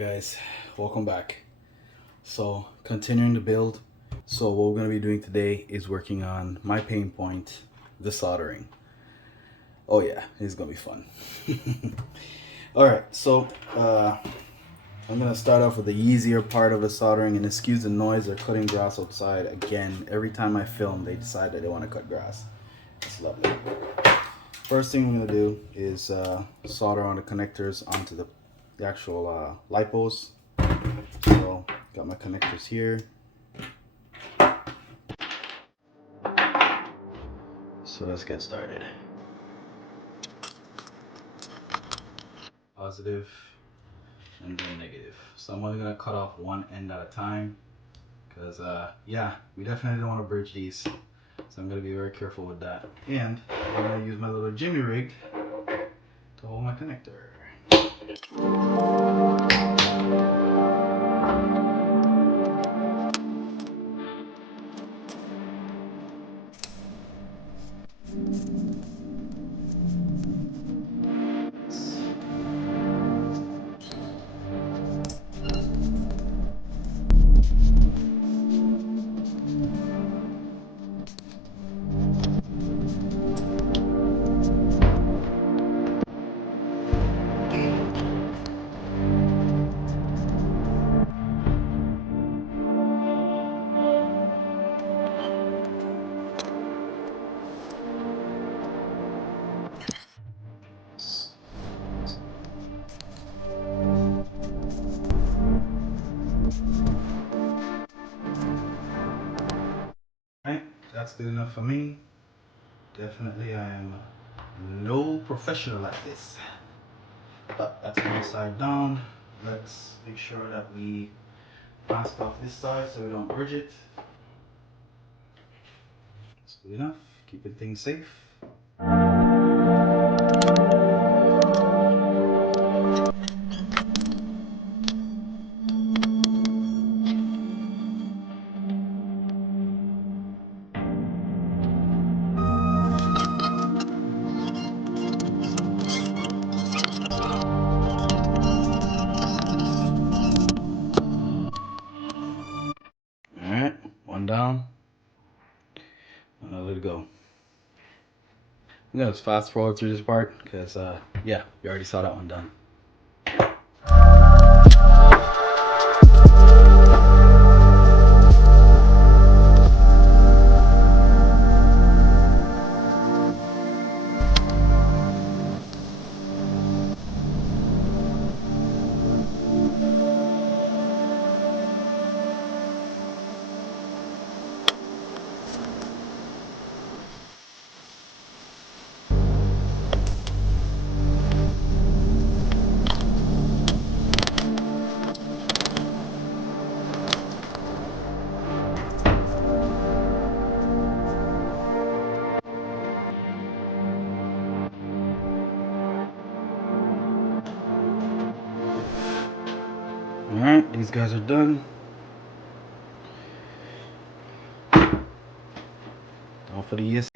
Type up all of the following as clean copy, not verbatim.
Guys, welcome back. So continuing the build. So what we're going to be doing today is working on my pain point, the soldering. Oh yeah, it's gonna be fun. All right, so I'm gonna start off with the easier part of the soldering, and excuse the noise. They're cutting grass outside again. Every time I film, they decide that they want to cut grass. It's lovely. First thing I'm gonna do is solder on the connectors onto the actual lipos. So got my connectors here. So let's get started. Positive and then negative. So I'm only gonna cut off one end at a time because yeah, we definitely don't want to bridge these. So I'm gonna be very careful with that. And I'm gonna use my little jimmy rig to hold my connector. Alright, that's good enough for me. Definitely I am no professional at this. But that's one side down. Let's make sure that we mask off this side so we don't bridge it. That's good enough. Keeping things safe. Alright, one down. I'll let it go. I'm gonna just fast forward through this part because yeah, we already saw that one done. Alright, these guys are done. Down for the ESC.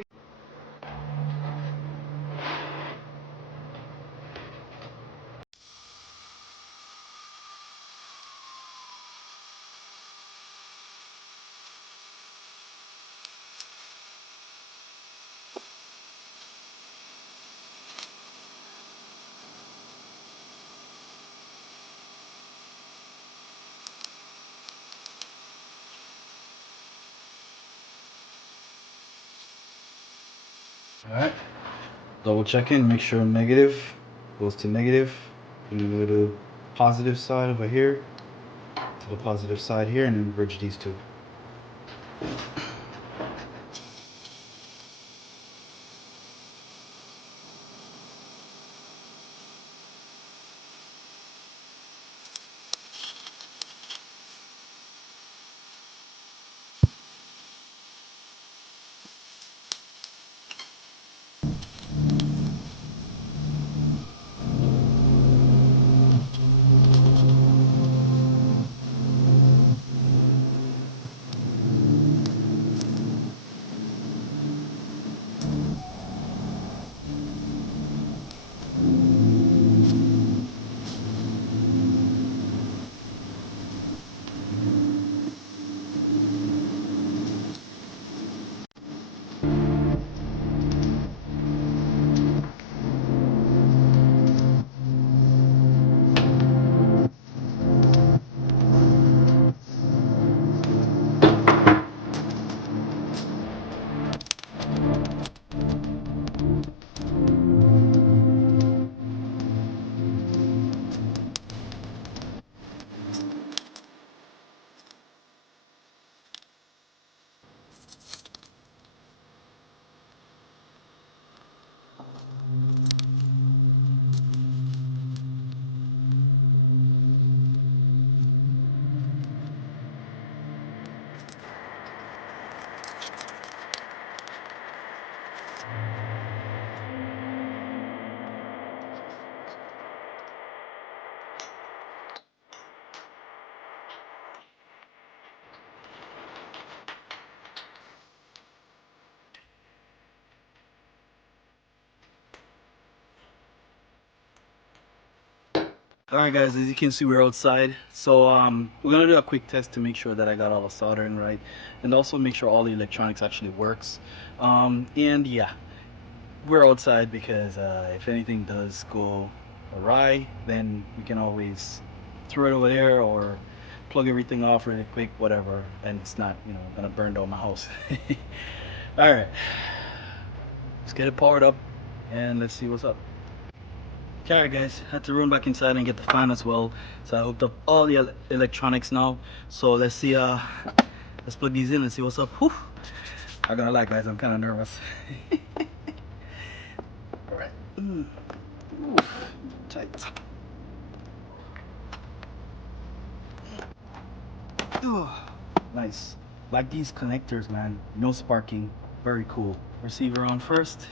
Alright, double check in, make sure negative goes to negative. And then go to positive side over here, to the positive side here, and then bridge these two. Alright guys, as you can see, we're outside. So we're gonna do a quick test to make sure that I got all the soldering right, and also make sure all the electronics actually works. And yeah, we're outside because if anything does go awry, then we can always throw it over there or plug everything off really quick, whatever, and it's not, you know, gonna burn down my house. Alright, let's get it powered up and let's see what's up. Alright guys, had to run back inside and get the fan as well. So I hooked up all the electronics now. So let's see, let's plug these in and see what's up. Whew. I'm gonna lie guys, I'm kind of nervous. Alright. Oof, tight. Oh, nice. Like these connectors, man. No sparking. Very cool. Receiver on first.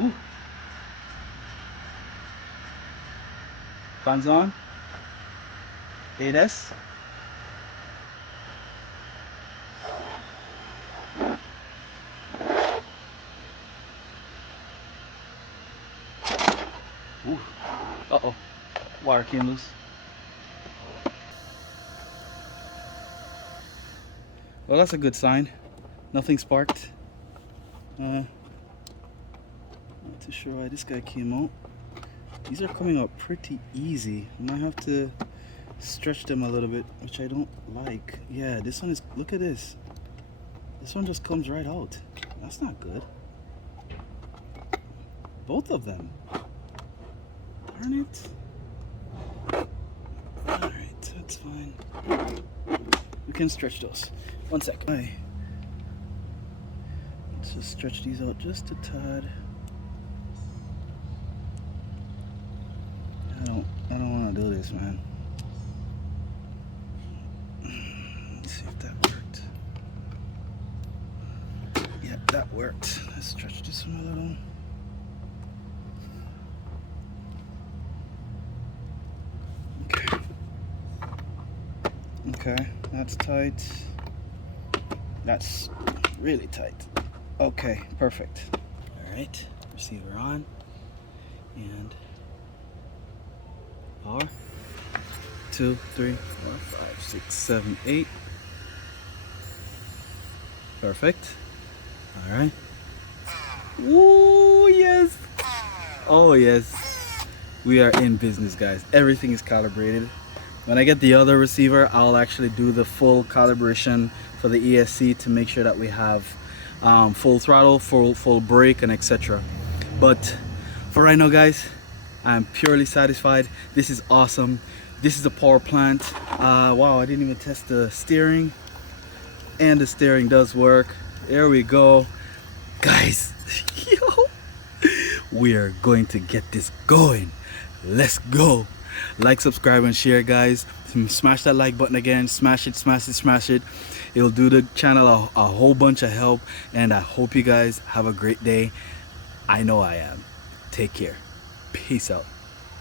Ooh. Fans on. 8S. Ooh. Uh-oh. Wire came loose. Well, that's a good sign. Nothing sparked. Not too sure why this guy came out. These are coming out pretty easy. I might have to stretch them a little bit, which I don't like. Yeah, this one is, look at this. This one just comes right out. That's not good. Both of them. Darn it. Alright, that's fine. We can stretch those. 1 sec. Alright. Let's just stretch these out just a tad. I don't want to do this, man. Let's see if that worked. Yeah, that worked. Let's stretch this one a little. Okay, that's tight. That's really tight. Okay, perfect. All right, receiver on, and power. 2, 3, 4, 5, 6, 7, 8. Perfect. All right. Ooh, yes. Oh, yes. We are in business, guys. Everything is calibrated. When I get the other receiver, I'll actually do the full calibration for the ESC to make sure that we have full throttle, full brake, and etc. But for right now, guys, I'm purely satisfied. This is awesome. This is a power plant. Wow, I didn't even test the steering, and the steering does work. There we go, guys. Yo, we are going to get this going. Let's go. Like, subscribe, and share, guys. Smash that like button again. Smash it, smash it, smash it. It'll do the channel a whole bunch of help, and I hope you guys have a great day. I know I am. Take care. Peace out.